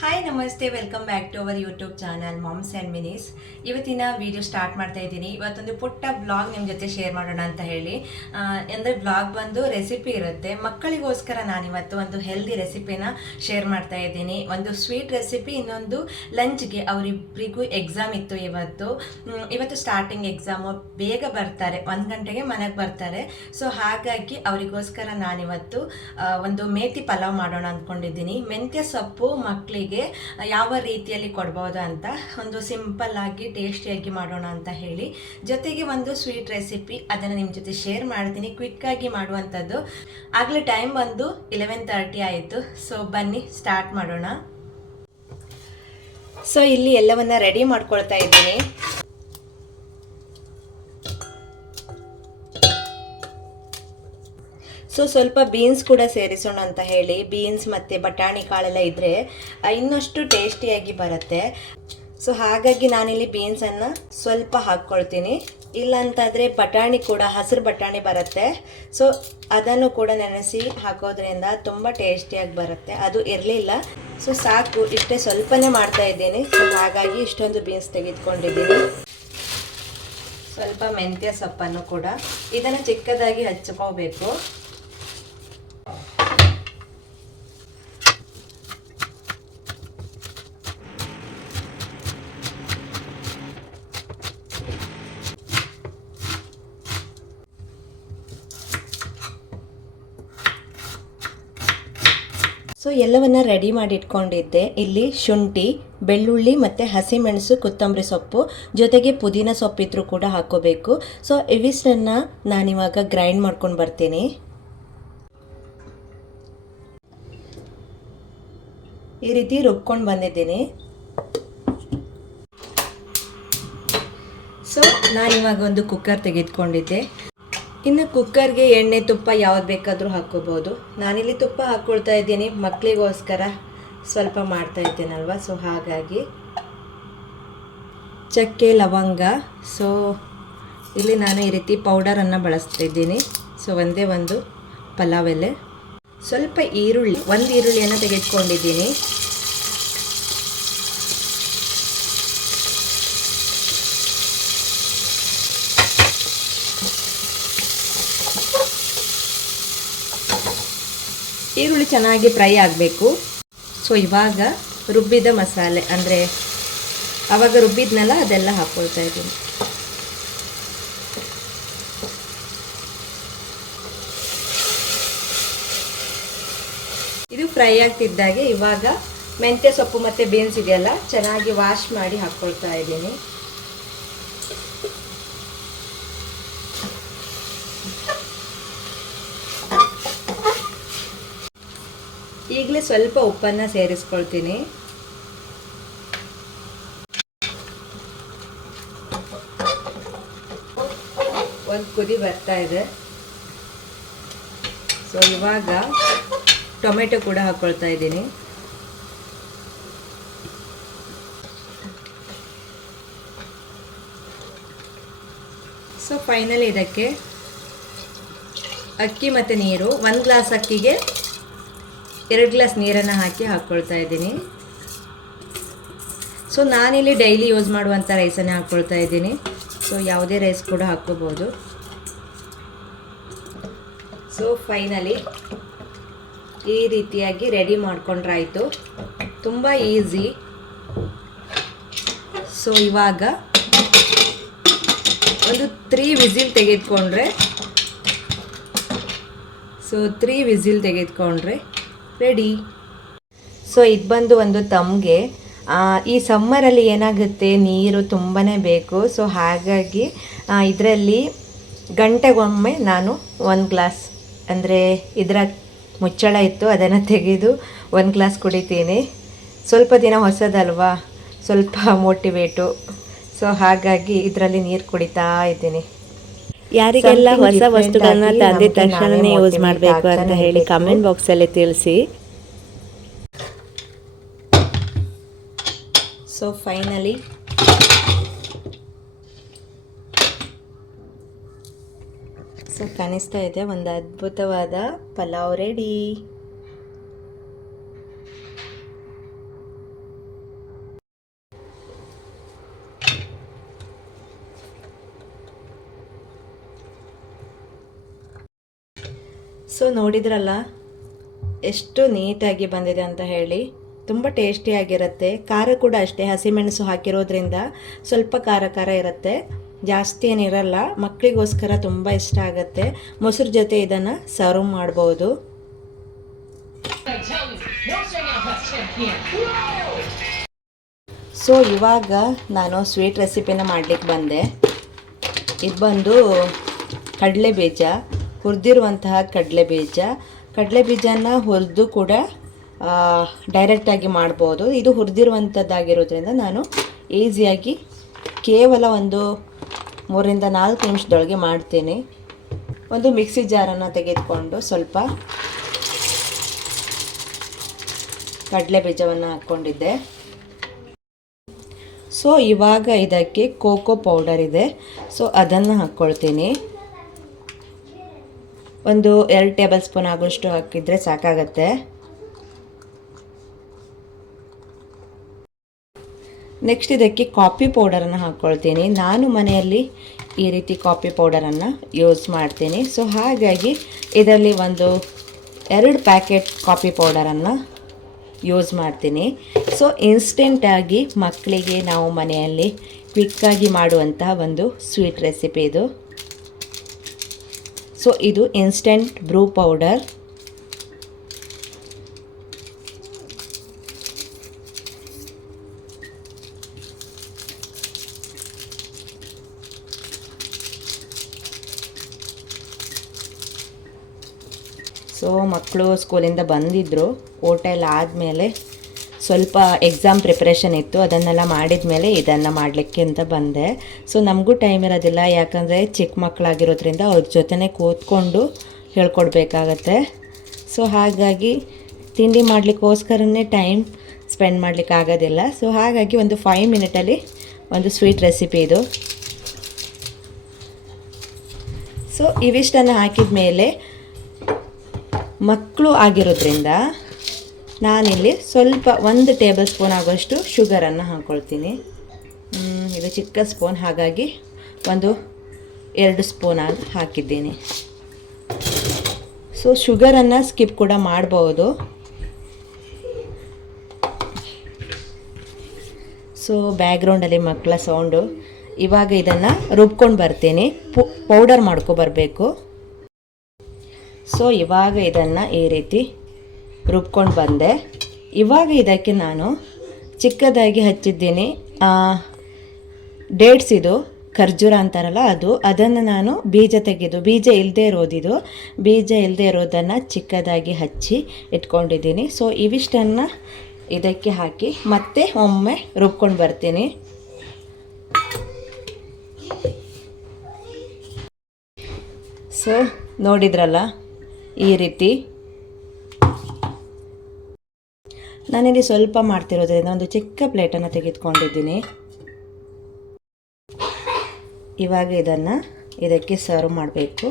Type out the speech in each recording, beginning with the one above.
Hi ನಮಸ್ತೆ welcome back to our YouTube channel moms and minis ಇವತ್ತಿನ video start ಮಾಡ್ತಾ ಇದ್ದೀನಿ. ಇವತ್ತೊಂದು ಪುಟ್ಟ ಬ್ಲಾಗ್ ನಿಮ್ಮ ಜೊತೆ ಶೇರ್ ಮಾಡೋಣ ಅಂತ ಹೇಳಿ. ಅಂದರೆ ಬ್ಲಾಗ್ ಬಂದು ರೆಸಿಪಿ ಇರುತ್ತೆ. ಮಕ್ಕಳಿಗೋಸ್ಕರ ನಾನು ಇವತ್ತು ಒಂದು ಹೆಲ್ದಿ ರೆಸಿಪಿನ ಶೇರ್ ಮಾಡ್ತಾ ಇದ್ದೀನಿ. ಒಂದು ಸ್ವೀಟ್ ರೆಸಿಪಿ ಇನ್ನೊಂದು ಲಂಚ್ಗೆ ಅವರಿಬ್ಬರಿಗೂ ಎಕ್ಸಾಮ್ ಇತ್ತು ಇವತ್ತು. ಇವತ್ತು ಸ್ಟಾರ್ಟಿಂಗ್ ಎಕ್ಸಾಮು ಬೇಗ ಬರ್ತಾರೆ. ಒಂದು ಗಂಟೆಗೆ ಮನೆಗೆ ಬರ್ತಾರೆ. ಸೊ ಹಾಗಾಗಿ ಅವರಿಗೋಸ್ಕರ ನಾನಿವತ್ತು ಒಂದು ಮೇತಿ ಪಲಾವ್ ಮಾಡೋಣ ಅಂದ್ಕೊಂಡಿದ್ದೀನಿ ಮೆಂತ್ಯ ಸೊಪ್ಪು ಮಕ್ಕಳಿಗೆ ಯಾವ ರೀತಿಯಲ್ಲಿ ಕೊಡ್ಬೋದು ಅಂತ ಒಂದು ಸಿಂಪಲ್ ಆಗಿ ಟೇಸ್ಟಿಯಾಗಿ ಮಾಡೋಣ ಅಂತ ಹೇಳಿ. ಜೊತೆಗೆ ಒಂದು ಸ್ವೀಟ್ ರೆಸಿಪಿ ಅದನ್ನು ನಿಮ್ಮ ಜೊತೆ ಶೇರ್ ಮಾಡ್ತೀನಿ. ಕ್ವಿಕ್ ಆಗಿ ಮಾಡುವಂಥದ್ದು. ಆಗಲೇ ಟೈಮ್ ಬಂದು ಇಲೆವೆನ್ ತರ್ಟಿ ಆಯಿತು. ಸೊ ಬನ್ನಿ ಸ್ಟಾರ್ಟ್ ಮಾಡೋಣ. ಸೊ ಇಲ್ಲಿ ಎಲ್ಲವನ್ನ ರೆಡಿ ಮಾಡ್ಕೊಳ್ತಾ ಇದ್ದೀನಿ. ಸೊ ಸ್ವಲ್ಪ ಬೀನ್ಸ್ ಕೂಡ ಸೇರಿಸೋಣ ಅಂತ ಹೇಳಿ ಬೀನ್ಸ್ ಮತ್ತು ಬಟಾಣಿ ಕಾಳೆಲ್ಲ ಇದ್ದರೆ ಇನ್ನಷ್ಟು ಟೇಸ್ಟಿಯಾಗಿ ಬರುತ್ತೆ. ಸೊ ಹಾಗಾಗಿ ನಾನಿಲ್ಲಿ ಬೀನ್ಸನ್ನು ಸ್ವಲ್ಪ ಹಾಕ್ಕೊಳ್ತೀನಿ. ಇಲ್ಲ ಅಂತಂದರೆ ಬಟಾಣಿ ಕೂಡ, ಹಸಿರು ಬಟಾಣಿ ಬರುತ್ತೆ. ಸೊ ಅದನ್ನು ಕೂಡ ನೆನೆಸಿ ಹಾಕೋದ್ರಿಂದ ತುಂಬ ಟೇಸ್ಟಿಯಾಗಿ ಬರುತ್ತೆ. ಅದು ಇರಲಿಲ್ಲ. ಸೊ ಸಾಕು, ಇಷ್ಟೇ ಸ್ವಲ್ಪನೇ ಮಾಡ್ತಾ ಇದ್ದೀನಿ. ಸೊ ಹಾಗಾಗಿ ಇಷ್ಟೊಂದು ಬೀನ್ಸ್ ತೆಗೆದುಕೊಂಡಿದ್ದೀನಿ. ಸ್ವಲ್ಪ ಮೆಂತ್ಯ ಸೊಪ್ಪನ್ನು ಕೂಡ ಇದನ್ನು ಚಿಕ್ಕದಾಗಿ ಹಚ್ಕೋಬೇಕು. ಸೊ ಎಲ್ಲವನ್ನ ರೆಡಿ ಮಾಡಿ ಇಟ್ಕೊಂಡಿದ್ದೆ ಇಲ್ಲಿ ಶುಂಠಿ, ಬೆಳ್ಳುಳ್ಳಿ ಮತ್ತು ಹಸಿಮೆಣಸು, ಕೊತ್ತಂಬರಿ ಸೊಪ್ಪು, ಜೊತೆಗೆ ಪುದೀನ ಸೊಪ್ಪಿದ್ರೂ ಕೂಡ ಹಾಕೋಬೇಕು. ಸೊ ಇವಿಷ್ಟನ್ನು ನಾನಿವಾಗ ಗ್ರೈಂಡ್ ಮಾಡ್ಕೊಂಡು ಬರ್ತೀನಿ. ಈ ರೀತಿ ರುಬ್ಕೊಂಡು ಬಂದಿದ್ದೀನಿ. ಸೊ ನಾನಿವಾಗ ಒಂದು ಕುಕ್ಕರ್ ತೆಗೆದುಕೊಂಡಿದ್ದೆ. ಇನ್ನು ಕುಕ್ಕರ್ಗೆ ಎಣ್ಣೆ ತುಪ್ಪ ಯಾವ್ದು ಬೇಕಾದರೂ ಹಾಕ್ಕೋಬೋದು. ನಾನಿಲ್ಲಿ ತುಪ್ಪ ಹಾಕ್ಕೊಳ್ತಾ ಇದ್ದೀನಿ. ಮಕ್ಕಳಿಗೋಸ್ಕರ ಸ್ವಲ್ಪ ಮಾಡ್ತಾ ಇದ್ದೇನಲ್ವ? ಸೊ ಹಾಗಾಗಿ ಚಕ್ಕೆ, ಲವಂಗ. ಸೊ ಇಲ್ಲಿ ನಾನು ಈ ರೀತಿ ಪೌಡರನ್ನು ಬಳಸ್ತಿದ್ದೀನಿ ಸೊ ಒಂದೇ ಒಂದು ಪಲಾವ್ ಎಲೆ. ಸ್ವಲ್ಪ ಈರುಳ್ಳಿ, ಒಂದು ಈರುಳ್ಳಿಯನ್ನು ತೆಗೆದುಕೊಂಡಿದ್ದೀನಿ. ಈರುಳ್ಳಿ ಚೆನ್ನಾಗಿ ಫ್ರೈ ಆಗಬೇಕು. ಸೊ ಇವಾಗ ರುಬ್ಬಿದ ಮಸಾಲೆ, ಅಂದರೆ ಆವಾಗ ರುಬ್ಬಿದ್ನಲ್ಲ, ಅದೆಲ್ಲ ಹಾಕ್ಕೊಳ್ತಾ ಇದ್ದೀನಿ. ಇದು ಫ್ರೈ ಆಗ್ತಿದ್ದಾಗೆ ಇವಾಗ ಮೆಂತ್ಯ ಸೊಪ್ಪು ಮತ್ತು ಬೀನ್ಸ್ ಇದೆಯಲ್ಲ, ಚೆನ್ನಾಗಿ ವಾಶ್ ಮಾಡಿ ಹಾಕ್ಕೊಳ್ತಾ ಇದ್ದೀನಿ. ಈಗಲೇ ಸ್ವಲ್ಪ ಉಪ್ಪನ್ನು ಸೇರಿಸ್ಕೊಳ್ತೀನಿ. ಒಂದು ಕುದಿ ಬರ್ತಾ ಇದೆ. ಸೊ ಇವಾಗ ಟೊಮೆಟೊ ಕೂಡ ಹಾಕ್ಕೊಳ್ತಾ ಇದ್ದೀನಿ. ಸೊ ಫೈನಲಿ ಇದಕ್ಕೆ ಅಕ್ಕಿ ಮತ್ತು ನೀರು. ಒಂದು ಗ್ಲಾಸ್ ಅಕ್ಕಿಗೆ ಎರಡು ಗ್ಲಾಸ್ ನೀರನ್ನು ಹಾಕಿ ಹಾಕ್ಕೊಳ್ತಾ ಇದ್ದೀನಿ. ಸೊ ನಾನಿಲ್ಲಿ ಡೈಲಿ ಯೂಸ್ ಮಾಡುವಂಥ ರೈಸನ್ನೇ ಹಾಕ್ಕೊಳ್ತಾ ಇದ್ದೀನಿ. ಸೊ ಯಾವುದೇ ರೈಸ್ ಕೂಡ ಹಾಕ್ಕೋಬೋದು ಸೊ ಫೈನಲಿ ಈ ರೀತಿಯಾಗಿ ರೆಡಿ ಮಾಡ್ಕೊಂಡ್ರಾಯಿತು. ತುಂಬ ಈಸಿ ಸೊ ಇವಾಗ ಒಂದು ತ್ರೀ ವಿಸಿಲ್ ತೆಗೆದುಕೊಂಡ್ರೆ. ಸೊ ತ್ರೀ ವಿಸಿಲ್ ತೆಗೆದುಕೊಂಡ್ರೆ. ರೆಡಿ ಸೊ ಇದು ಬಂದು ಒಂದು ತಮ್ಗೆ. ಈ ಸಮ್ಮರಲ್ಲಿ ಏನಾಗುತ್ತೆ? ನೀರು ತುಂಬಾ ಬೇಕು. ಸೊ ಹಾಗಾಗಿ ಇದರಲ್ಲಿ ಗಂಟೆಗೊಮ್ಮೆ ನಾನು ಒಂದು ಗ್ಲಾಸ್ ಅಂದರೆ ಇದರ ಮುಚ್ಚಳ ಇತ್ತು, ಅದನ್ನು ತೆಗೆದು ಒಂದು ಗ್ಲಾಸ್ ಕುಡಿತೀನಿ. ಸ್ವಲ್ಪ ದಿನ ಹೊಸದಲ್ವಾ? ಸ್ವಲ್ಪ ಮೋಟಿವೇಟು ಸೊ ಹಾಗಾಗಿ ಇದರಲ್ಲಿ ನೀರು ಕುಡಿತಾ ಇದ್ದೀನಿ. ಯಾರಿಗೆಲ್ಲ ಹೊಸ ವಸ್ತುಗಳನ್ನ ತಂದಿದ ತಂದೆ ತಕ್ಷಣನೇ ಯೂಸ್ ಮಾಡಬೇಕು ಅಂತ ಹೇಳಿ. ಕಮೆಂಟ್ ಬಾಕ್ಸ್ ಅಲ್ಲಿ ತಿಳಿಸಿ. ಸೊ ಫೈನಲಿ ಸೊ ಕಾಣಿಸ್ತಾ ಇದೆ ಒಂದು ಅದ್ಭುತವಾದ ಪಲಾವ್ ರೆಡಿ. ಸೊ ನೋಡಿದ್ರಲ್ಲ, ಎಷ್ಟು ನೀಟಾಗಿ ಬಂದಿದೆ ಅಂತ ಹೇಳಿ. ತುಂಬ ಟೇಸ್ಟಿಯಾಗಿರುತ್ತೆ ಖಾರ ಕೂಡ ಅಷ್ಟೇ, ಹಸಿಮೆಣಸು ಹಾಕಿರೋದ್ರಿಂದ ಸ್ವಲ್ಪ ಖಾರ ಖಾರ ಇರುತ್ತೆ. ಜಾಸ್ತಿ ಏನಿರಲ್ಲ ಮಕ್ಕಳಿಗೋಸ್ಕರ ತುಂಬ ಇಷ್ಟ ಆಗುತ್ತೆ. ಮೊಸರು ಜೊತೆ ಇದನ್ನು ಸರ್ವ್ ಮಾಡ್ಬೋದು. ಸೊ ಇವಾಗ ನಾನು ಸ್ವೀಟ್ ರೆಸಿಪಿನ ಮಾಡಲಿಕ್ಕೆ ಬಂದೆ. ಇದು ಬಂದು ಕಡಲೆ ಬೀಜ ಹುರಿದಿರುವಂತಹ ಕಡಲೆ ಬೀಜ. ಕಡಲೆ ಬೀಜನ ಹುರಿದು ಕೂಡ ಡೈರೆಕ್ಟಾಗಿ ಮಾಡ್ಬೋದು. ಇದು ಹುರಿದಿರುವಂಥದ್ದಾಗಿರೋದ್ರಿಂದ ನಾನು ಈಸಿಯಾಗಿ ಕೇವಲ ಒಂದು ಮೂರಿಂದ ನಾಲ್ಕು ನಿಮಿಷದೊಳಗೆ ಮಾಡ್ತೀನಿ. ಒಂದು ಮಿಕ್ಸಿ ಜಾರನ್ನು ತೆಗೆದುಕೊಂಡು ಸ್ವಲ್ಪ ಕಡಲೆ ಬೀಜವನ್ನು ಹಾಕ್ಕೊಂಡಿದ್ದೆ. ಸೊ, ಇವಾಗ ಇದಕ್ಕೆ ಕೋಕೋ ಪೌಡರ್ ಇದೆ. ಸೊ, ಅದನ್ನು ಹಾಕ್ಕೊಳ್ತೀನಿ. ಒಂದು ಎರಡು ಟೇಬಲ್ ಸ್ಪೂನ್ ಆಗೋಷ್ಟು ಹಾಕಿದರೆ ಸಾಕಾಗತ್ತೆ. ನೆಕ್ಸ್ಟ್ ಇದಕ್ಕೆ ಕಾಫಿ ಪೌಡರನ್ನು ಹಾಕ್ಕೊಳ್ತೀನಿ. ನಾನು ಮನೆಯಲ್ಲಿ ಈ ರೀತಿ ಕಾಫಿ ಪೌಡರನ್ನು ಯೂಸ್ ಮಾಡ್ತೀನಿ. ಸೊ, ಹಾಗಾಗಿ ಇದರಲ್ಲಿ ಒಂದು ಎರಡು ಪ್ಯಾಕೆಟ್ ಕಾಫಿ ಪೌಡರನ್ನು ಯೂಸ್ ಮಾಡ್ತೀನಿ. ಸೊ ಇನ್ಸ್ಟೆಂಟಾಗಿ ಮಕ್ಕಳಿಗೆ ನಾವು ಮನೆಯಲ್ಲಿ ಕ್ವಿಕ್ಕಾಗಿ ಮಾಡುವಂತಹ ಒಂದು ಸ್ವೀಟ್ ರೆಸಿಪಿ ಇದು. ಸೊ ಇದು ಇನ್ಸ್ಟೆಂಟ್ ಬ್ರೂ ಪೌಡರ್ ಸೊ ಮಕ್ಕಳು ಸ್ಕೂಲಿಂದ ಬಂದಿದ್ದರು ಎಲ್ಲ ಆದಮೇಲೆ ಸ್ವಲ್ಪ ಎಕ್ಸಾಮ್ ಪ್ರಿಪ್ರೇಷನ್ ಇತ್ತು, ಅದನ್ನೆಲ್ಲ ಮಾಡಿದ ಮೇಲೆ ಇದನ್ನು ಮಾಡಲಿಕ್ಕೆ ಅಂತ ಬಂದೆ. ಸೊ ನಮಗೂ ಟೈಮ್ ಇರೋದಿಲ್ಲ, ಯಾಕಂದರೆ ಚಿಕ್ಕ ಮಕ್ಕಳಾಗಿರೋದ್ರಿಂದ ಅವ್ರ ಜೊತೆನೇ ಕೂತ್ಕೊಂಡು ಹೇಳ್ಕೊಡ್ಬೇಕಾಗತ್ತೆ. ಸೊ ಹಾಗಾಗಿ ತಿಂಡಿ ಮಾಡಲಿಕ್ಕೋಸ್ಕರನೇ ಟೈಮ್ ಸ್ಪೆಂಡ್ ಮಾಡಲಿಕ್ಕೆ ಆಗೋದಿಲ್ಲ. ಸೊ ಹಾಗಾಗಿ ಒಂದು ಫೈವ್ ಮಿನಿಟಲ್ಲಿ ಒಂದು ಸ್ವೀಟ್ ರೆಸಿಪಿ ಇದು. ಸೊ ಇವಿಷ್ಟನ್ನು ಹಾಕಿದ ಮೇಲೆ ಮಕ್ಕಳು ಆಗಿರೋದ್ರಿಂದ ನಾನಿಲ್ಲಿ ಸ್ವಲ್ಪ ಒಂದು ಟೇಬಲ್ ಸ್ಪೂನ್ ಆಗುವಷ್ಟು ಶುಗರನ್ನು ಹಾಕ್ಕೊಳ್ತೀನಿ ಇದು ಚಿಕ್ಕ ಸ್ಪೂನ್, ಹಾಗಾಗಿ ಒಂದು ಎರಡು ಸ್ಪೂನ್ ಹಾಕಿದ್ದೀನಿ. ಸೊ ಶುಗರನ್ನು ಸ್ಕಿಪ್ ಕೂಡ ಮಾಡ್ಬೋದು. ಸೊ ಬ್ಯಾಕ್ಗ್ರೌಂಡಲ್ಲಿ ಮಕ್ಕಳ ಸೌಂಡು. ಇವಾಗ ಇದನ್ನು ರುಬ್ಕೊಂಡು ಬರ್ತೀನಿ. ಪೌಡರ್ ಮಾಡ್ಕೊ ಬರಬೇಕು. ಸೊ ಇವಾಗ ಇದನ್ನು ಈ ರೀತಿ ರುಬ್ಕೊಂಡು ಬಂದೆ. ಇವಾಗ ಇದಕ್ಕೆ ನಾನು ಚಿಕ್ಕದಾಗಿ ಹಚ್ಚಿದ್ದೀನಿ. ಡೇಟ್ಸ್ ಇದು, ಖರ್ಜೂರ ಅಂತಾರಲ್ಲ ಅದು. ಅದನ್ನು ನಾನು ಬೀಜ ತೆಗೆದು, ಬೀಜ ಇಲ್ಲದೆ ಇರೋದಿದು. ಬೀಜ ಇಲ್ಲದೆ ಇರೋದನ್ನು ಚಿಕ್ಕದಾಗಿ ಹಚ್ಚಿ ಇಟ್ಕೊಂಡಿದ್ದೀನಿ. ಸೊ ಇವಿಷ್ಟನ್ನು ಇದಕ್ಕೆ ಹಾಕಿ ಮತ್ತೆ ಒಮ್ಮೆ ರುಬ್ಕೊಂಡು ಬರ್ತೀನಿ. ಸೊ ನೋಡಿದ್ರಲ್ಲ, ಈ ರೀತಿ ನಾನಿಲ್ಲಿ ಸ್ವಲ್ಪ ಮಾಡ್ತಿರೋದ್ರಿಂದ ಒಂದು ಚಿಕ್ಕ ಪ್ಲೇಟನ್ನು ತೆಗೆದುಕೊಂಡಿದ್ದೀನಿ. ಇವಾಗ ಇದನ್ನು ಇದಕ್ಕೆ ಸರ್ವ್ ಮಾಡಬೇಕು.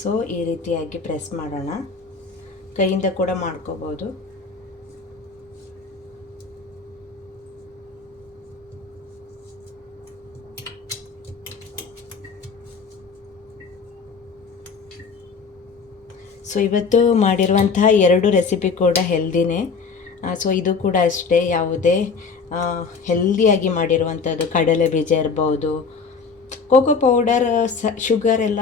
ಸೊ ಈ ರೀತಿಯಾಗಿ ಪ್ರೆಸ್ ಮಾಡೋಣ. ಕೈಯಿಂದ ಕೂಡ ಮಾಡ್ಕೋಬೋದು. ಸೊ ಇವತ್ತು ಮಾಡಿರುವಂತಹ ಎರಡು ರೆಸಿಪಿ ಕೂಡ ಹೆಲ್ದಿನೇ ಸೊ ಇದು ಕೂಡ ಅಷ್ಟೇ ಯಾವುದೇ ಹೆಲ್ದಿಯಾಗಿ ಮಾಡಿರುವಂಥದ್ದು ಕಡಲೆ ಬೀಜ ಇರ್ಬೋದು ಕೋಕೋ ಪೌಡರ್ ಸ ಶುಗರ್ ಎಲ್ಲ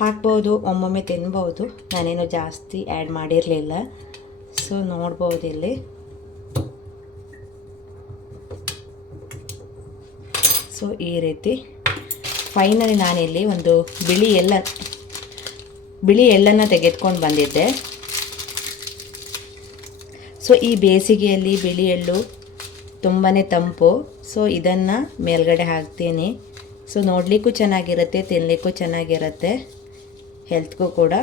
ಹಾಕ್ಬೋದು, ಒಮ್ಮೊಮ್ಮೆ ತಿನ್ಬೋದು. ನಾನೇನು ಜಾಸ್ತಿ ಆ್ಯಡ್ ಮಾಡಿರಲಿಲ್ಲ. ಸೊ ನೋಡ್ಬೋದು ಇಲ್ಲಿ. ಸೊ ಈ ರೀತಿ. ಫೈನಲಿ ನಾನಿಲ್ಲಿ ಒಂದು ಬಿಳಿ ಎಲ್ಲ ಬಿಳಿ ಎಳ್ಳನ್ನು ತೆಗೆದುಕೊಂಡು ಬಂದಿದ್ದೆ. ಸೊ ಈ ಬೇಸಿಗೆಯಲ್ಲಿ ಬಿಳಿ ಎಳ್ಳು ತುಂಬಾ ತಂಪು. ಸೊ ಇದನ್ನು ಮೇಲ್ಗಡೆ ಹಾಕ್ತೀನಿ. ಸೊ ನೋಡಲಿಕ್ಕೂ ಚೆನ್ನಾಗಿರುತ್ತೆ ತಿನ್ನಲಿಕ್ಕೂ ಚೆನ್ನಾಗಿರುತ್ತೆ. ಹೆಲ್ತ್ಗೂ ಕೂಡ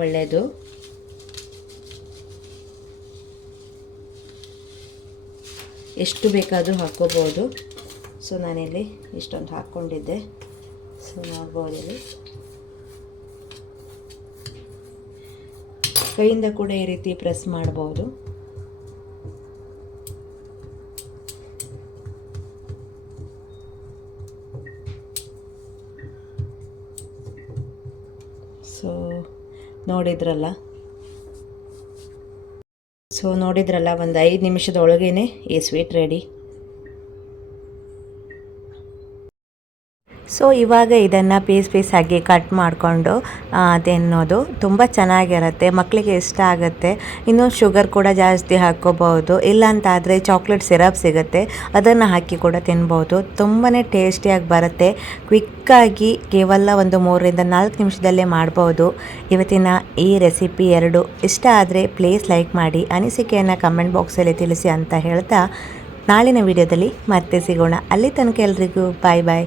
ಒಳ್ಳೆಯದು ಎಷ್ಟು ಬೇಕಾದರೂ ಹಾಕ್ಕೋಬೋದು. ಸೊ ನಾನಿಲ್ಲಿ ಇಷ್ಟೊಂದು ಹಾಕ್ಕೊಂಡಿದ್ದೆ. ಸೊ ನೋಡ್ಬೋದು ಇಲ್ಲಿ. ಕೈಯಿಂದ ಕೂಡ ಈ ರೀತಿ ಪ್ರೆಸ್ ಮಾಡಬಹುದು ಸೊ ನೋಡಿದ್ರಲ್ಲ? ಸೊ ನೋಡಿದ್ರಲ್ಲ, ಒಂದು ಐದು ನಿಮಿಷದೊಳಗೇನೆ ಈ ಸ್ವೀಟ್ ರೆಡಿ. ಸೊ ಇವಾಗ ಇದನ್ನು ಪೀಸ್ ಪೀಸ್ ಆಗಿ ಕಟ್ ಮಾಡಿಕೊಂಡು ತಿನ್ನೋದು ತುಂಬ ಚೆನ್ನಾಗಿರುತ್ತೆ ಮಕ್ಕಳಿಗೆ ಇಷ್ಟ ಆಗುತ್ತೆ. ಇನ್ನು ಶುಗರ್ ಕೂಡ ಜಾಸ್ತಿ ಹಾಕ್ಕೋಬಹುದು. ಇಲ್ಲಾಂತಾದರೆ ಚಾಕ್ಲೇಟ್ ಸಿರಪ್ ಸಿಗುತ್ತೆ, ಅದನ್ನು ಹಾಕಿ ಕೂಡ ತಿನ್ಬೋದು. ತುಂಬಾ ಟೇಸ್ಟಿಯಾಗಿ ಬರುತ್ತೆ. ಕ್ವಿಕ್ಕಾಗಿ ಕೇವಲ ಒಂದು ಮೂರರಿಂದ ನಾಲ್ಕು ನಿಮಿಷದಲ್ಲೇ ಮಾಡ್ಬೋದು. ಇವತ್ತಿನ ಈ ರೆಸಿಪಿ ಎರಡು ಇಷ್ಟ ಆದರೆ ಪ್ಲೀಸ್ ಲೈಕ್ ಮಾಡಿ. ಅನಿಸಿಕೆಯನ್ನು ಕಮೆಂಟ್ ಬಾಕ್ಸಲ್ಲಿ ತಿಳಿಸಿ ಅಂತ ಹೇಳ್ತಾ ನಾಳಿನ ವಿಡಿಯೋದಲ್ಲಿ ಮತ್ತೆ ಸಿಗೋಣ. ಅಲ್ಲಿ ತನಕ ಎಲ್ರಿಗೂ ಬಾಯ್ ಬಾಯ್